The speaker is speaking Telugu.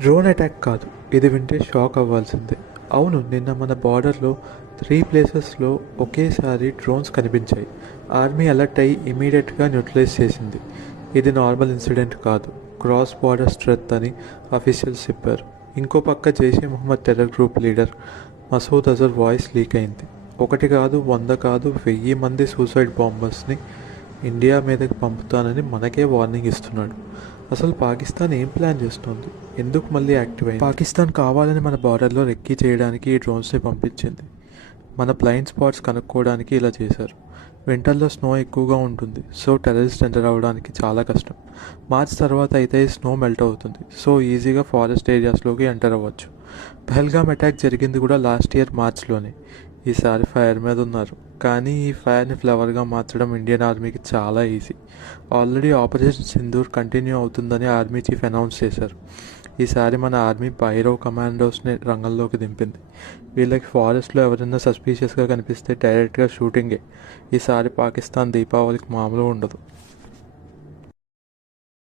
డ్రోన్ అటాక్ కాదు, ఇది వింటే షాక్ అవ్వాల్సిందే. అవును, నిన్న మన బార్డర్లో 3 ప్లేసెస్లో ఒకేసారి డ్రోన్స్ కనిపించాయి. ఆర్మీ అలర్ట్ అయి ఇమీడియట్గా న్యూట్రలైజ్ చేసింది. ఇది నార్మల్ ఇన్సిడెంట్ కాదు, క్రాస్ బార్డర్ స్ట్రెత్ అని అఫీషియల్స్ చెప్పారు. ఇంకో పక్క Jaish Mohammed terror group leader Masood Azhar voice leak అయింది. ఒకటి కాదు, 100 కాదు, 1000 మంది సూసైడ్ బాంబర్స్ని ఇండియా మీదకి పంపుతానని మనకే వార్నింగ్ ఇస్తున్నాడు. అసలు పాకిస్తాన్ ఏం ప్లాన్ చేస్తుంది? ఎందుకు మళ్ళీ యాక్టివ్ అయింది? పాకిస్తాన్ కావాలని మన బార్డర్లో రెక్కీ చేయడానికి ఈ డ్రోన్స్ని పంపించింది. మన బ్లైండ్ స్పాట్స్ కనుక్కోవడానికి ఇలా చేశారు. వింటర్లో స్నో ఎక్కువగా ఉంటుంది, సో టెర్రరిస్ట్ ఎంటర్ అవ్వడానికి చాలా కష్టం. మార్చ్ తర్వాత అయితే స్నో మెల్ట్ అవుతుంది, సో ఈజీగా ఫారెస్ట్ ఏరియాస్లోకి ఎంటర్ అవ్వచ్చు. పహల్గామ్ అటాక్ జరిగింది కూడా లాస్ట్ ఇయర్ మార్చ్లోనే. ఈసారి ఫైర్ మీద ఉన్నారు, కానీ ఈ ఫైర్ని ఫ్లవర్గా మార్చడం ఇండియన్ ఆర్మీకి చాలా easy. Already operation Sindoor continue అవుతుందని ఆర్మీ చీఫ్ అనౌన్స్ చేశారు. ఈసారి మన ఆర్మీ భైరవ్ కమాండోస్ని రంగంలోకి దింపింది. వీళ్ళకి ఫారెస్ట్లో ఎవరైనా సస్పీషియస్గా కనిపిస్తే డైరెక్ట్గా షూటింగే. ఈసారి పాకిస్తాన్ దీపావళికి మామూలు ఉండదు.